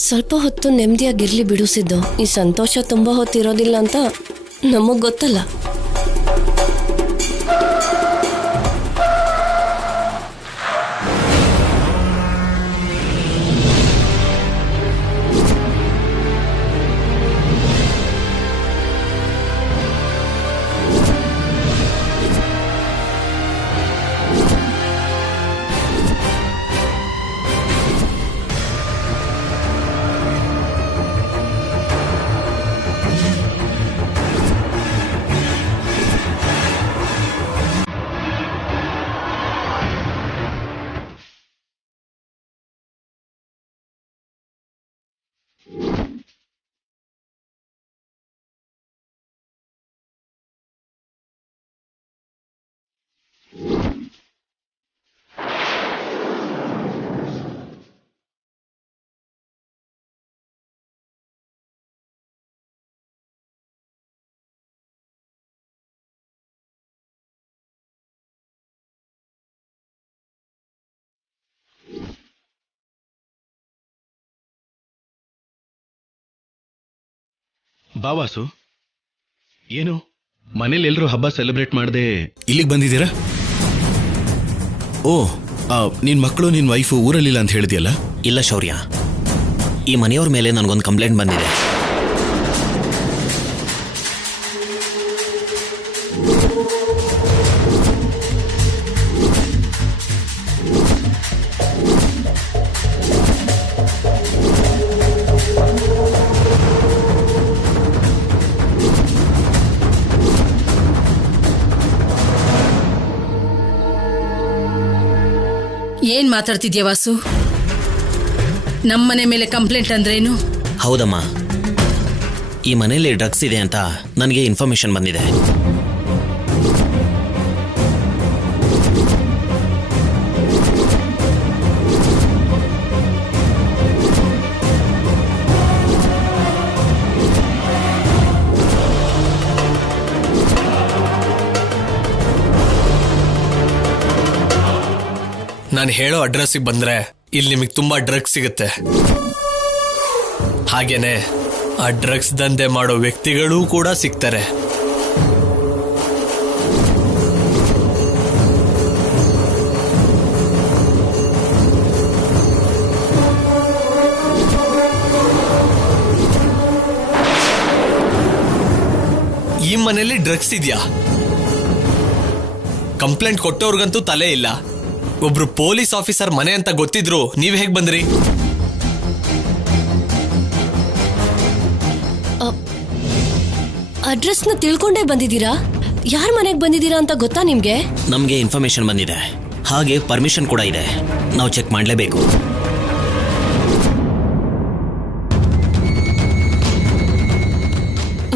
ಸ್ವಲ್ಪ ಹೊತ್ತು ನೆಮ್ಮದಿಯಾಗಿರ್ಲಿ ಬಿಡಿಸಿದ್ದು. ಈ ಸಂತೋಷ ತುಂಬಾ ಹೊತ್ತಿರೋದಿಲ್ಲ ಅಂತ ನಮಗ್ ಗೊತ್ತಲ್ಲ. ಬಾವಾಸು, ಏನು ಮನೇಲಿ ಎಲ್ಲರೂ ಹಬ್ಬ ಸೆಲೆಬ್ರೇಟ್ ಮಾಡದೆ ಇಲ್ಲಿಗೆ ಬಂದಿದ್ದೀರಾ? ಓ, ನಿನ್ ಮಕ್ಕಳು ನಿನ್ ವೈಫು ಊರಲ್ಲಿಲ್ಲ ಅಂತ ಹೇಳಿದ್ಯಲ್ಲ? ಇಲ್ಲ ಶೌರ್ಯ, ಈ ಮನೆಯವ್ರ ಮೇಲೆ ನನಗೊಂದು ಕಂಪ್ಲೇಂಟ್ ಬಂದಿದೆ. ಏನ್ ಮಾತಾಡ್ತಿದ್ಯಾ ವಾಸು? ನಮ್ಮನೆ ಮೇಲೆ ಕಂಪ್ಲೇಂಟ್ ಅಂದ್ರೇನು? ಹೌದಮ್ಮ, ಈ ಮನೆಯಲ್ಲಿ ಡ್ರಗ್ಸ್ ಇದೆ ಅಂತ ನನಗೆ ಇನ್ಫಾರ್ಮೇಶನ್ ಬಂದಿದೆ. ನಾನು ಹೇಳೋ ಅಡ್ರೆಸ್ಸಿಗೆ ಬಂದ್ರೆ ಇಲ್ಲಿ ನಿಮಗೆ ತುಂಬಾ ಡ್ರಗ್ಸ್ ಸಿಗುತ್ತೆ. ಹಾಗೇನೆ ಆ ಡ್ರಗ್ಸ್ ದಂಧೆ ಮಾಡೋ ವ್ಯಕ್ತಿಗಳೂ ಕೂಡ ಸಿಗ್ತಾರೆ. ಈ ಮನೆಯಲ್ಲಿ ಡ್ರಗ್ಸ್ ಇದೆಯಾ? ಕಂಪ್ಲೇಂಟ್ ಕೊಟ್ಟವ್ರಿಗಂತೂ ತಲೆ ಇಲ್ಲ. ಒಬ್ರು ಪೊಲೀಸ್ ಆಫೀಸರ್ ಮನೆ ಅಂತ ಗೊತ್ತಿದ್ರು ನೀವ್ ಹೇಗ್ ಬಂದ್ರಿ? ಅಡ್ರೆಸ್ನ ತಿಳ್ಕೊಂಡೇ ಬಂದಿದ್ದೀರಾ? ಯಾರ ಮನೆಗೆ ಬಂದಿದ್ದೀರಾ ಅಂತ ಗೊತ್ತಾ ನಿಮ್ಗೆ? ನಮ್ಗೆ ಇನ್ಫಾರ್ಮೇಶನ್ ಬಂದಿದೆ, ಹಾಗೆ ಪರ್ಮಿಷನ್ ಕೂಡ ಇದೆ. ನಾವು ಚೆಕ್ ಮಾಡಲೇಬೇಕು.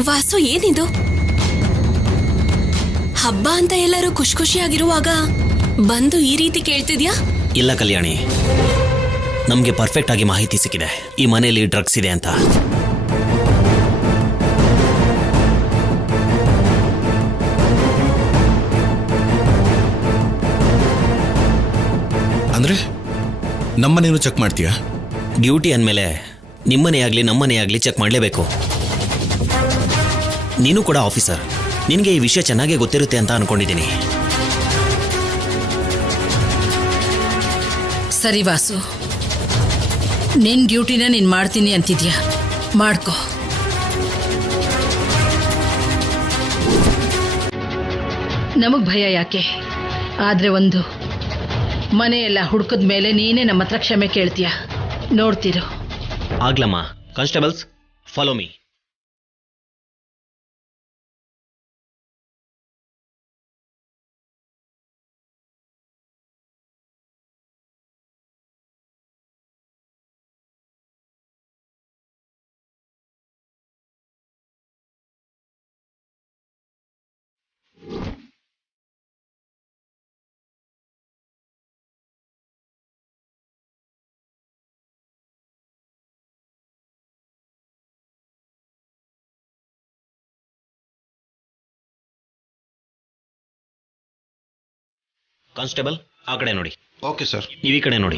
ವಾಸು, ಏನಿದು? ಹಬ್ಬ ಅಂತ ಎಲ್ಲರೂ ಖುಷಿ ಖುಷಿಯಾಗಿರುವಾಗ ಬಂದು ಈ ರೀತಿ ಕೇಳ್ತಿದ್ಯಾ? ಇಲ್ಲ ಕಲ್ಯಾಣಿ, ನಮ್ಗೆ ಪರ್ಫೆಕ್ಟ್ ಆಗಿ ಮಾಹಿತಿ ಸಿಕ್ಕಿದೆ ಈ ಮನೆಯಲ್ಲಿ ಡ್ರಗ್ಸ್ ಇದೆ ಅಂತ. ಅಂದ್ರೆ ನಮ್ಮನೇನು ಚೆಕ್ ಮಾಡ್ತೀಯಾ? ಡ್ಯೂಟಿ ಅಂದಮೇಲೆ ನಿಮ್ಮನೆ ಆಗಲಿ ನಮ್ಮನೆ ಆಗಲಿ ಚೆಕ್ ಮಾಡಲೇಬೇಕು. ನೀನು ಕೂಡ ಆಫೀಸರ್, ನಿನಗೆ ಈ ವಿಷಯ ಚೆನ್ನಾಗೇ ಗೊತ್ತಿರುತ್ತೆ ಅಂತ ಅನ್ಕೊಂಡಿದ್ದೀನಿ. ಸರಿ ವಾಸು, ನಿನ್ ಡ್ಯೂಟಿನ ನೀನ್ ಮಾಡ್ತೀನಿ ಅಂತಿದ್ಯಾ, ಮಾಡ್ಕೋ. ನಮಗ್ ಭಯ ಯಾಕೆ? ಆದ್ರೆ ಒಂದು, ಮನೆಯೆಲ್ಲ ಹುಡುಕದ ಮೇಲೆ ನೀನೇ ನಮ್ಮ ಹತ್ರ ಕ್ಷಮೆ ಕೇಳ್ತೀಯ, ನೋಡ್ತಿರು. ಆಗ್ಲಮ್ಮ. Constables, follow me. ಕಾನ್ಸ್ಟೇಬಲ್, ಆ ಕಡೆ ನೋಡಿ. Okay sir. ನೀವು ಈ ಕಡೆ ನೋಡಿ.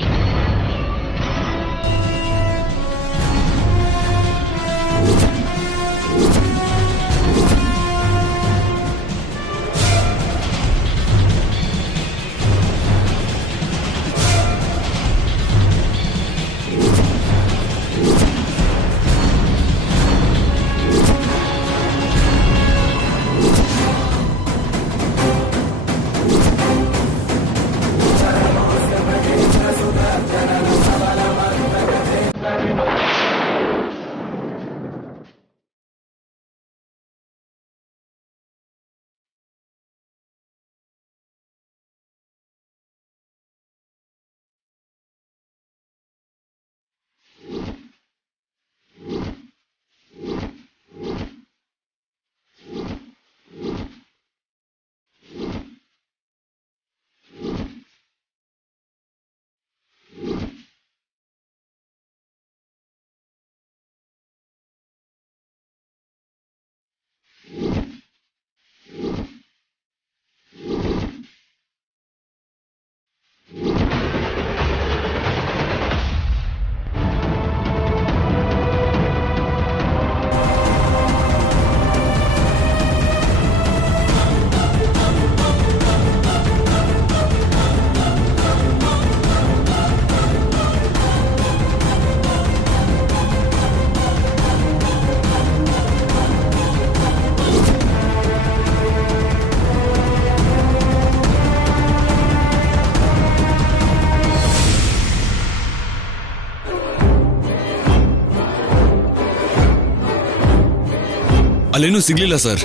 ಅಲ್ಲೇನೂ ಸಿಗ್ಲಿಲ್ಲ ಸರ್.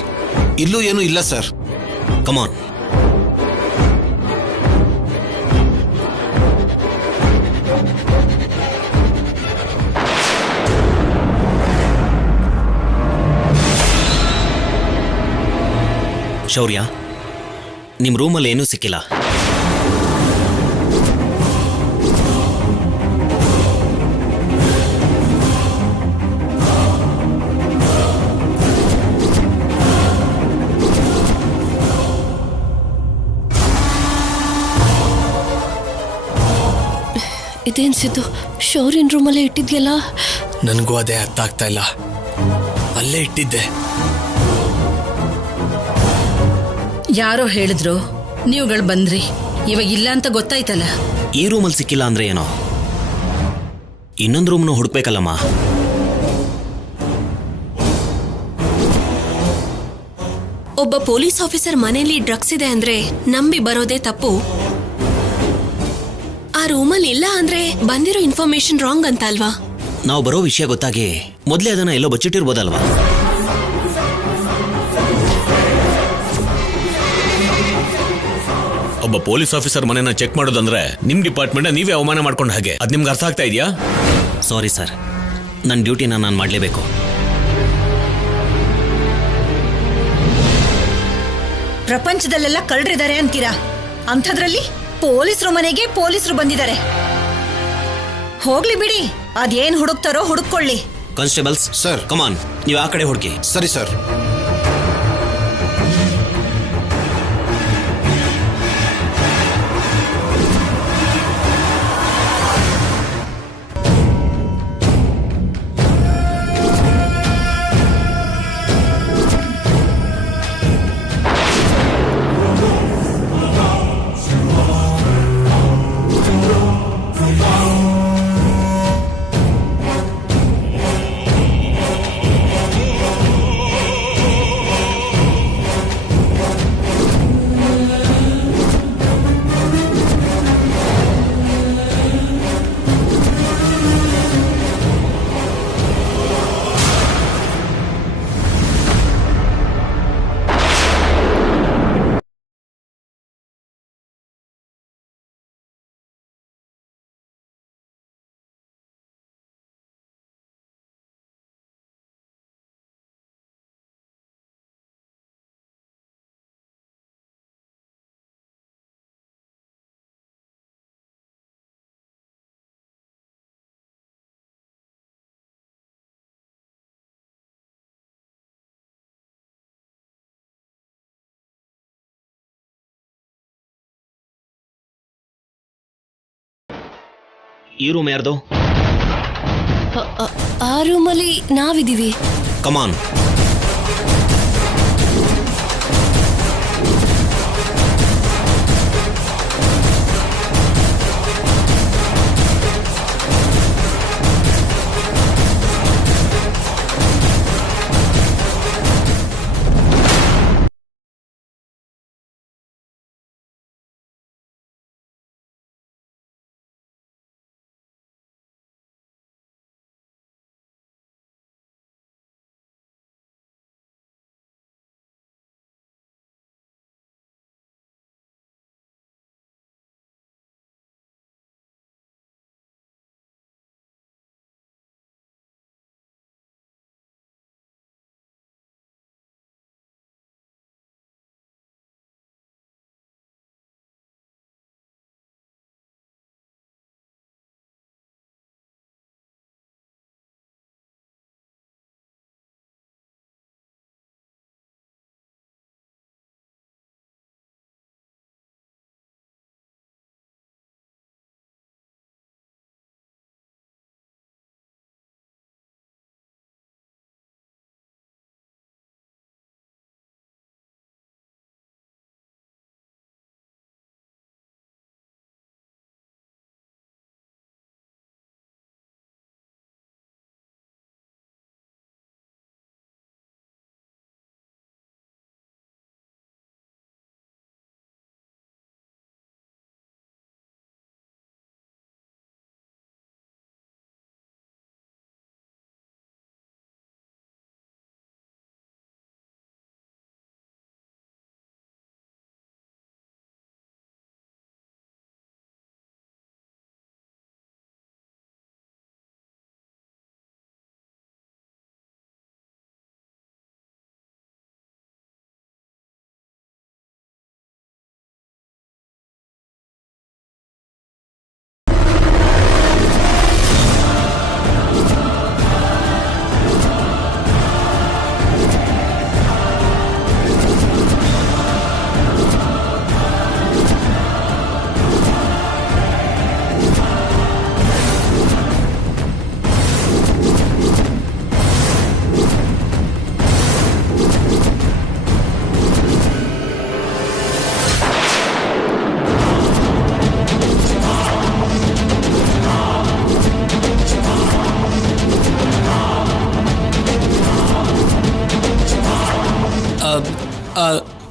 ಇಲ್ಲೂ ಏನೂ ಇಲ್ಲ ಸರ್. ಕಮಾನ್. ಶೌರ್ಯ, ನಿಮ್ಮ ರೂಮಲ್ಲಿ ಏನೂ ಸಿಕ್ಕಿಲ್ಲ. ಇದೇನ್ ಸಿದ್ದು, ಶೌರ್ಯನ್ ರೂಮಲ್ಲೇ ಇಟ್ಟಿದ್ಯಲ್ಲ? ನನಗೂ ಅದೇ ಅರ್ಥ ಆಗ್ತಾ ಇಲ್ಲ. ಅಲ್ಲೇ ಇಟ್ಟಿದ್ದೆ. ಯಾರೋ ಹೇಳಿದ್ರು, ನೀವುಗಳು ಬಂದ್ರಿ. ಇವಾಗ ಇಲ್ಲ ಅಂತ ಗೊತ್ತಾಯ್ತಲ್ಲ. ಈ ರೂಮಲ್ಲಿ ಸಿಕ್ಕಿಲ್ಲ ಅಂದ್ರೆ ಏನೋ, ಇನ್ನೊಂದು ರೂಮ್ನ ಹುಡುಕ್ಬೇಕಲ್ಲಮ್ಮ. ಒಬ್ಬ ಪೊಲೀಸ್ ಆಫೀಸರ್ ಮನೆಯಲ್ಲಿ ಡ್ರಗ್ಸ್ ಇದೆ ಅಂದ್ರೆ ನಂಬಿ ಬರೋದೇ ತಪ್ಪು. ಆ ರೂಮಲ್ಲಿ ಇಲ್ಲ ಅಂದ್ರೆ ಬಂದಿರೋ ಇನ್ಫಾರ್ಮೇಶನ್ ರಾಂಗ್ ಅಂತ ಅಲ್ವಾ? ನಾವು ಬರೋ ವಿಷಯ ಗೊತ್ತಾಗಿ ಮೊದಲೇ ಅದನ್ನ ಎಲ್ಲೋ ಬಚ್ಚಿಟ್ಟಿರ್ಬೋದಲ್ವಾ? ಒಬ್ಬ ಪೊಲೀಸ್ ಆಫೀಸರ್ ಮನೆನ ಚೆಕ್ ಮಾಡೋದಂದ್ರೆ ನಿಮ್ ಡಿಪಾರ್ಟ್ಮೆಂಟ್ ನೀವೇ ಅವಮಾನ ಮಾಡ್ಕೊಂಡ ಹಾಗೆ. ಅದ್ ನಿಮ್ಗೆ ಅರ್ಥ ಆಗ್ತಾ ಇದೆಯಾ? ಸಾರಿ ಸರ್, ನನ್ನ ಡ್ಯೂಟಿನ ನಾನು ಮಾಡಲೇಬೇಕು. ಪ್ರಪಂಚದಲ್ಲೆಲ್ಲ ಕಳ್ಳರಿದ್ದಾರೆ ಅಂತೀರಾ, ಅಂಥದ್ರಲ್ಲಿ ಪೊಲೀಸರು ಮನೆಗೆ ಪೊಲೀಸರು ಬಂದಿದ್ದಾರೆ. ಹೋಗ್ಲಿ ಬಿಡಿ, ಅದೇನ್ ಹುಡುಕ್ತಾರೋ ಹುಡುಕೊಳ್ಳಿ. Constables sir. ಕಮಾನ್, ನೀವು ಆ ಕಡೆ ಹುಡುಕಿ. ಸರಿ ಸರ್. ಈ ರೂಮ್ ಯಾರ್ದು? ಆ ರೂಮಲ್ಲಿ ನಾವಿದ್ದೀವಿ. ಕಮಾನ್.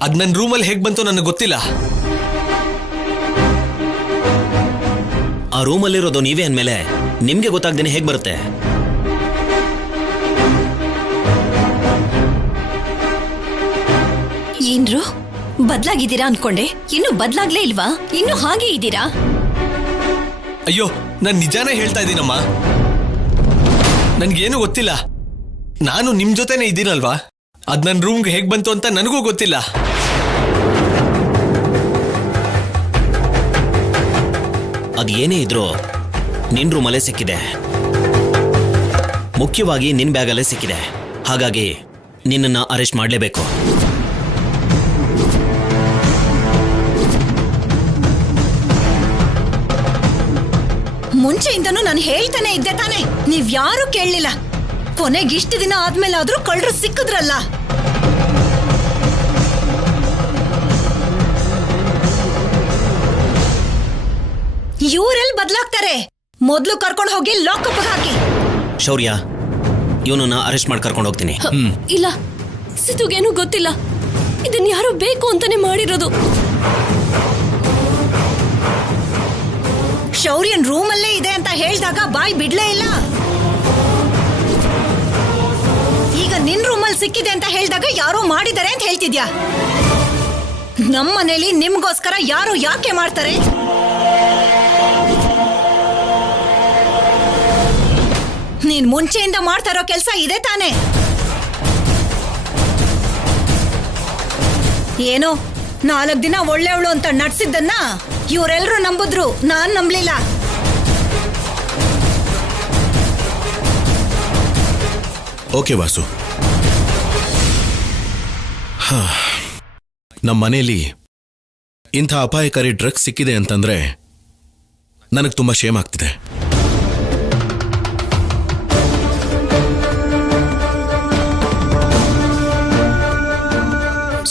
ಅದ್ ನನ್ನ ರೂಮಲ್ಲಿ ಹೇಗ್ ಬಂತು ನನಗೆ ಗೊತ್ತಿಲ್ಲ. ಆ ರೂಮಲ್ಲಿರೋದು ನೀವೇ ಅಂದ್ಮೇಲೆ ನಿಮ್ಗೆ ಗೊತ್ತಾಗ್ದೇನೆ ಹೇಗ್ ಬರುತ್ತೆ? ಏನ್ರು ಬದ್ಲಾಗಿದ್ದೀರಾ ಅನ್ಕೊಂಡೆ, ಇನ್ನು ಬದ್ಲಾಗ್ಲೇ ಇಲ್ವಾ? ಇನ್ನು ಹಾಗೆ ಇದ್ದೀರಾ? ಅಯ್ಯೋ, ನಾನು ನಿಜಾನೇ ಹೇಳ್ತಾ ಇದ್ದೀನಮ್ಮ. ನನ್ಗೇನು ಗೊತ್ತಿಲ್ಲ. ನಾನು ನಿಮ್ ಜೊತೆನೆ ಇದ್ದೀನಲ್ವಾ? ಅದ್ ನನ್ನ ರೂಮ್ಗೆ ಹೇಗ್ ಬಂತು ಅಂತ ನನಗೂ ಗೊತ್ತಿಲ್ಲ. ಅದ್ ಏನೇ ಇದ್ರೂ ನಿನ್ ರೂಮಲ್ಲೇ ಸಿಕ್ಕಿದೆ. ಮುಖ್ಯವಾಗಿ ನಿನ್ ಬ್ಯಾಗಲ್ಲೇ ಸಿಕ್ಕಿದೆ. ಹಾಗಾಗಿ ನಿನ್ನನ್ನ ಅರೆಸ್ಟ್ ಮಾಡಲೇಬೇಕು. ಮುಂಚೆಯಿಂದನೂ ನಾನು ಹೇಳ್ತಾನೆ ಇದ್ದೆ ತಾನೆ, ನೀವ್ ಯಾರು ಕೇಳಲಿಲ್ಲ. ಕೊನೆಗೆ ಇಷ್ಟು ದಿನ ಆದ್ಮೇಲಾದ್ರೂ ಕಳ್ಳರು ಸಿಕ್ಕಿದ್ರಲ್ಲ. ಇವರೆಲ್ಲಿ ಬದಲಾಗ್ತಾರೆ? ಮೊದ್ಲು ಕರ್ಕೊಂಡು ಹೋಗಿ ಲಾಕಪ್ ಹಾಕಿ. ಶೌರ್ಯ, ಇವನನ್ನ ಅರೆಸ್ಟ್ ಮಾಡಿ ಕರ್ಕೊಂಡು ಹೋಗ್ತೀನಿ. ಇಲ್ಲ, ಸಿದ್ದುಗೇನು ಗೊತ್ತಿಲ್ಲ. ಇದನ್ನ ಯಾರೋ ಬೇಕು ಅಂತಾನೆ ಮಾಡಿರೋದು. ಶೌರ್ಯನ್ ರೂಮಲ್ಲೇ ಇದೆ ಅಂತ ಹೇಳಿದಾಗ ಬಾಯ್ ಬಿಡ್ಲೇ ಇಲ್ಲ. ಈಗ ನಿನ್ ರೂಮಲ್ಲಿ ಸಿಕ್ಕಿದೆ ಅಂತ ಹೇಳಿದಾಗ ಯಾರೋ ಮಾಡಿದ್ದಾರೆ ಅಂತ ಹೇಳ್ತಿದ್ಯಾ? ನಮ್ಮ ಮನೇಲಿ ನಿಮ್ಗೋಸ್ಕರ ಯಾರು ಯಾಕೆ ಮಾಡ್ತಾರೆ? ನೀನ್ ಮುಂಚೆಯಿಂದ ಮಾಡ್ತಾ ಇರೋ ಕೆಲಸ ಇದೆ ತಾನೆ. ಏನೋ 4 ದಿನ ಒಳ್ಳೆವಳು ಅಂತ ನಡ್ಸಿದ್ದನ್ನ ಇವರೆಲ್ಲರೂ ನಂಬಿದ್ರು, ನಾನ್ ನಂಬಲಿಲ್ಲ. ಓಕೆ ವಾಸು, ನಮ್ಮ ಮನೆಯಲ್ಲಿ ಇಂಥ ಅಪಾಯಕಾರಿ ಡ್ರಗ್ಸ್ ಸಿಕ್ಕಿದೆ ಅಂತಂದ್ರೆ ನನಗೆ ತುಂಬಾ ಶೇಮ್ ಆಗ್ತಿದೆ.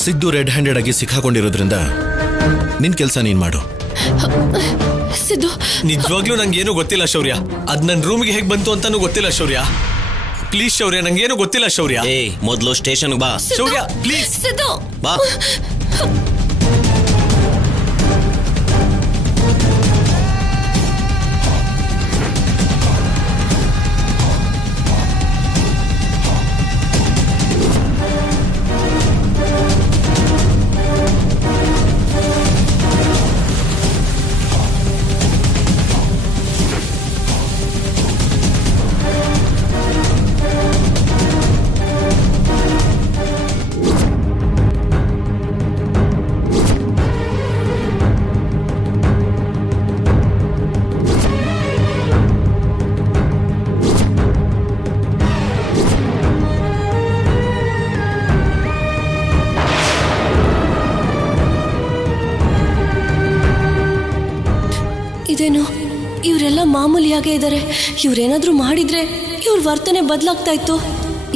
ಸಿದ್ದು ರೆಡ್ ಹ್ಯಾಂಡೆಡ್ ಆಗಿ ಸಿಕ್ಕಾಕೊಂಡಿರೋದ್ರಿಂದ ನಿನ್ ಕೆಲಸ ನೀನ್ ಮಾಡು. ಸಿದ್ದು, ನಿಜವಾಗ್ಲೂ ನಂಗೇನು ಗೊತ್ತಿಲ್ಲ ಶೌರ್ಯ. ಅದ್ ನನ್ನ ರೂಮ್ಗೆ ಹೇಗ್ ಬಂತು ಅಂತಾನು ಗೊತ್ತಿಲ್ಲ ಶೌರ್ಯ. ಪ್ಲೀಸ್ ಶೌರ್ಯ, ನಂಗೇನು ಗೊತ್ತಿಲ್ಲ ಶೌರ್ಯ. ಮೊದಲು ಸ್ಟೇಷನ್ಗೆ ಬಾ. ಶೌರ್ಯ ಪ್ಲೀಸ್. ಸಿದ್ದು ಬಾ. ಇದೇನು ಇವರೆಲ್ಲ ಮಾಮೂಲಿಯಾಗೇ ಇದ್ದಾರೆ. ಇವ್ರೇನಾದ್ರೂ ಮಾಡಿದ್ರೆ ಇವ್ರ ವರ್ತನೆ ಬದಲಾಗ್ತಾ ಇತ್ತು.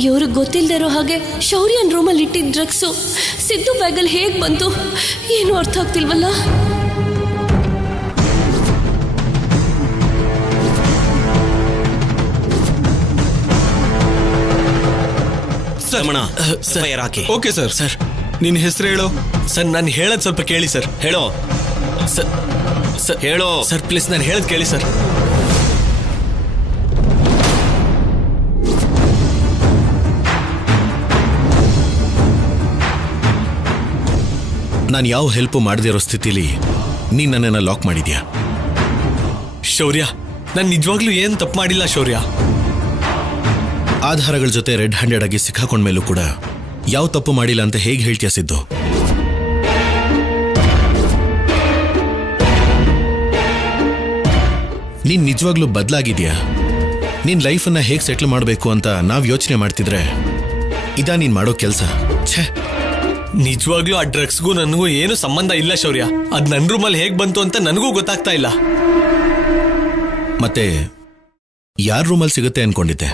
ಇವ್ರಿಗೆ ಗೊತ್ತಿಲ್ಲದೆ ಇರೋ ಹಾಗೆ ಶೌರ್ಯನ್ ರೂಮಲ್ಲಿ ಇಟ್ಟಿದ್ದ ಡ್ರಗ್ಸು ಸಿದ್ದು ಬ್ಯಾಗಲ್ಲಿ ಹೇಗೆ ಬಂತು ಏನು ಅರ್ಥ ಆಗ್ತಿಲ್ವಲ್ಲ. ರಮಣ, ಫೈರ್ ಹಾಕಿ. Okay sir. ಸರ್ ನಿನ್ನ ಹೆಸರು ಹೇಳೋ. ಸರ್ ನಾನು ಹೇಳೋದು ಸ್ವಲ್ಪ ಕೇಳಿ ಸರ್. ಹೇಳೋ. ಸರ್ ಸರ್ ಹೇಳೋ. ಸರ್ ಪ್ಲೀಸ್ ನಾನು ಹೇಳೋದು ಕೇಳಿ ಸರ್. ನಾನು ಯಾವ ಹೆಲ್ಪ್ ಮಾಡದೇ ಇರೋ ಸ್ಥಿತಿಲಿ ನೀನ್ ನನ್ನನ್ನು ಲಾಕ್ ಮಾಡಿದ್ಯಾ. ಶೌರ್ಯ, ನಾನು ನಿಜವಾಗ್ಲೂ ಏನು ತಪ್ಪು ಮಾಡಿಲ್ಲ ಶೌರ್ಯ. ಆಧಾರಗಳ ಜೊತೆ ರೆಡ್ ಹ್ಯಾಂಡೆಡ್ ಆಗಿ ಸಿಕ್ಕಾಕೊಂಡ್ಮೇಲೂ ಕೂಡ ಯಾವ ತಪ್ಪು ಮಾಡಿಲ್ಲ ಅಂತ ಹೇಗೆ ಹೇಳ್ತೀಯ ಸಿದ್ದು? ನೀನ್ ನಿಜವಾಗ್ಲೂ ಬದಲಾಗಿದ್ಯಾ? ನಿನ್ ಲೈಫನ್ನ ಹೇಗೆ ಸೆಟ್ಲ್ ಮಾಡಬೇಕು ಅಂತ ನಾವ್ ಯೋಚನೆ ಮಾಡ್ತಿದ್ರೆ ಇದಾ ನೀನ್ ಮಾಡೋ ಕೆಲಸ? ಛೇ, ನಿಜವಾಗ್ಲೂ ಆ ಡ್ರಗ್ಸ್ಗೂ ನನಗೂ ಏನು ಸಂಬಂಧ ಇಲ್ಲ ಶೌರ್ಯ. ಅದ್ ನನ್ನ ರೂಮಲ್ಲಿ ಹೇಗ್ ಬಂತು ಅಂತ ನನಗೂ ಗೊತ್ತಾಗ್ತಾ ಇಲ್ಲ. ಮತ್ತೆ ಯಾರ ರೂಮಲ್ಲಿ ಸಿಗುತ್ತೆ ಅನ್ಕೊಂಡಿದ್ದೆ?